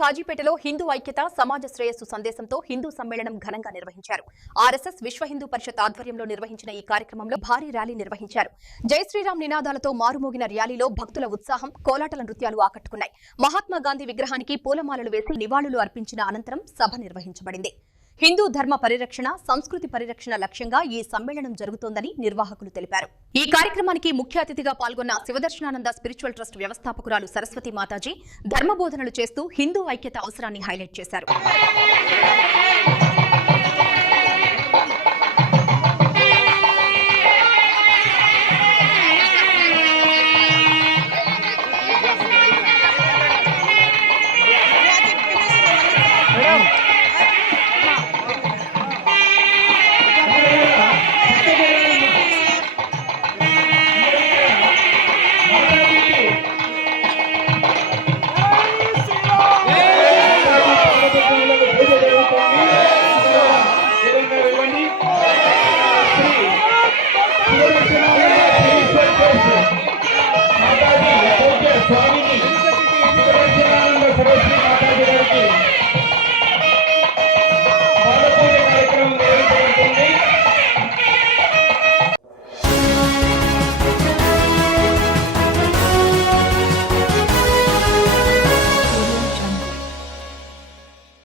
కాజీపేటలో హిందూ ఐక్యత సమాజ శ్రేయస్సు సందేశంతో హిందూ సమ్మేళనం ఘనంగా నిర్వహించారు. ఆర్ఎస్ఎస్ విశ్వ హిందూ పరిషత్ ఆధ్వర్యంలో నిర్వహించిన ఈ కార్యక్రమంలో భారీ ర్యాలీ నిర్వహించారు. జై శ్రీరామ్ నినాదాలతో మారుమోగిన ర్యాలీలో భక్తుల ఉత్సాహం, కోలాటల నృత్యాలు ఆకట్టుకున్నాయి. మహాత్మా గాంధీ విగ్రహానికి పూలమాలలు వేసి నివాళులు అర్పించిన అనంతరం సభ నిర్వహించబడింది. హిందూ ధర్మ పరిరక్షణ, సంస్కృతి పరిరక్షణ లక్ష్యంగా ఈ సమ్మేళనం జరుగుతోందని నిర్వాహకులు తెలిపారు. ఈ కార్యక్రమానికి ముఖ్య అతిథిగా పాల్గొన్న శివదర్శనానంద స్పిరిచువల్ ట్రస్ట్ వ్యవస్థాపకురాలు సరస్వతి మాతాజీ ధర్మబోధనలు చేస్తూ హిందూ ఐక్యత అవసరాన్ని హైలైట్ చేశారు.